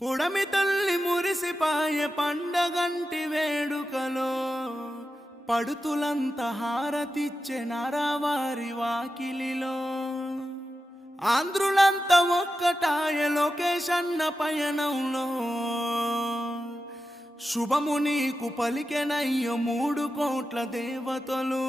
పుడమి తల్లి మురిసిపాయె పండగంటి వేడుకలో పడుతులంత హారతిచ్చే నరవారి వాకిలిలో ఆంధ్రులంత ఒక్కటాయ లోకేశన్న పయనంలో శుభము నీకు పలికెనయ్య 3 కోట్ల దేవతలు.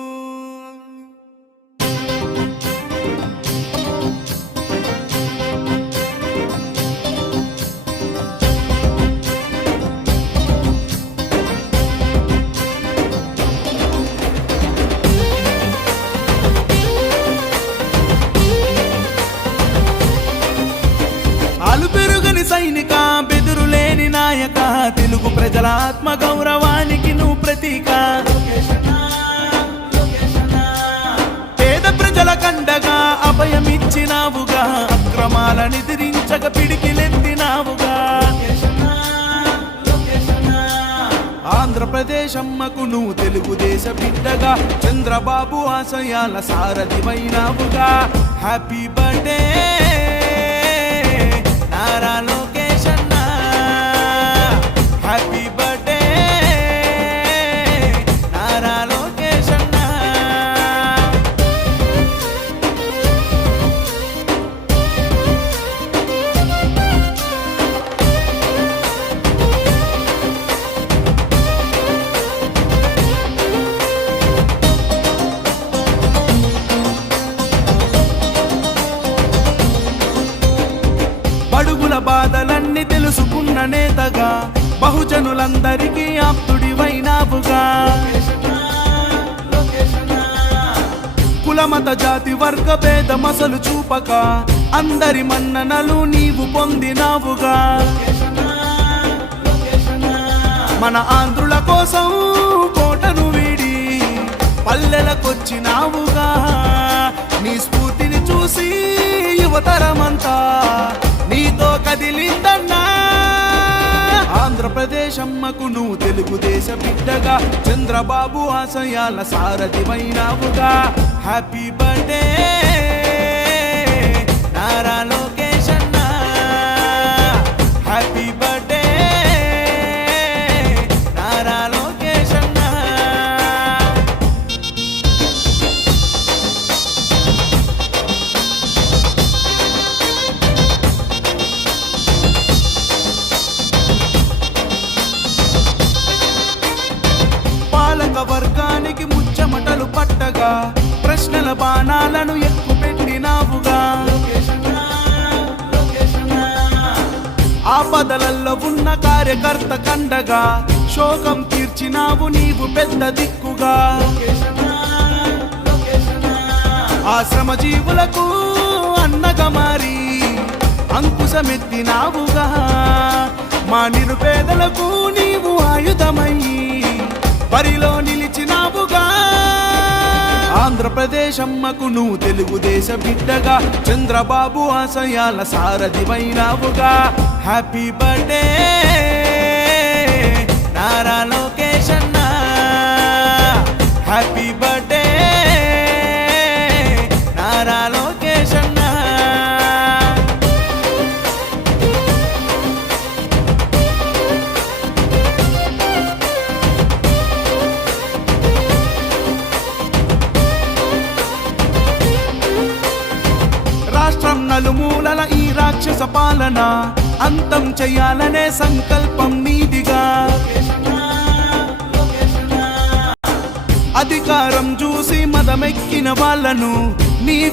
అలుపెరుగని సైనిక, బెదురులేని నాయక, తెలుగు ప్రజల ఆత్మ గౌరవానికి నువ్వు ప్రతీక. పేద ప్రజల కండగా అభయమిచ్చినావుగా, అక్రమాలనిదిరించక పిడికిలెత్తినావుగా. ఆంధ్రప్రదేశ్ అమ్మకు నువ్వు తెలుగుదేశ బిడ్డగా, చంద్రబాబు ఆశయాల సారథివైనావుగా. హ్యాపీ బర్త్డే నారా లోకేష్ అన్న, హ్యాపీ బర్త్డే నారా లోకేష్ అన్న. బడుగుల బాధలన్నీ తెలుసుకున్న నేతగా, బహుజనులందరికీ ఆప్తుడివైనావుగా. కులమత జాతి వర్గ భేదమసలు చూపక, అందరి మన్ననలు నీవు పొందినావుగా. మన ఆంధ్రుల కోసం కోటను వీడి పల్లెలకొచ్చినావుగా. నీ స్ఫూర్తిని చూసి యువతరమంతా నీతో కదిలిందన్నా. ఆంధ్రప్రదేశ్ అమ్మకు నువ్వు తెలుగుదేశ బిడ్డగా, చంద్రబాబు ఆశయాల సారథివైనావుగా. హ్యాపీ బర్త్డే నారా లోకేష్ అన్న, హ్యాపీ బర్త్డే నారా లోకేష్ అన్న. వర్గానికి ముచ్చమటలు పట్టగా, ప్రశ్నల బాణాలను ఎక్కుపెట్టినావుగా. ఆపదలలో ఉన్న కార్యకర్త కండగా, శోకం తీర్చినావు నీవు పెద్ద దిక్కుగా. ఆశ్రమ జీవులకు అన్నగా మారి అంకుశమెత్తినావుగా. మా నిరుపేదలకు నీవు ఆయుధమయ్యి బరిలో నిలిచినావుగా. ఆంధ్రప్రదేశ్ అమ్మకు నువ్వు తెలుగుదేశ బిడ్డగా, చంద్రబాబు ఆశయాల సారథివైనావుగా. హ్యాపీ బర్త్డే నారా లోకేష్ అన్న, హ్యాపీ బర్త్డే నారా లోకేష్ అన్న. రాష్ట్రం నలుమూలల ఈ రాక్షస పాలన అంతం చెయ్యాలనే సంకల్పం నీదిగా. అధికారం చూసి మదమెక్కిన వాళ్ళను నీవే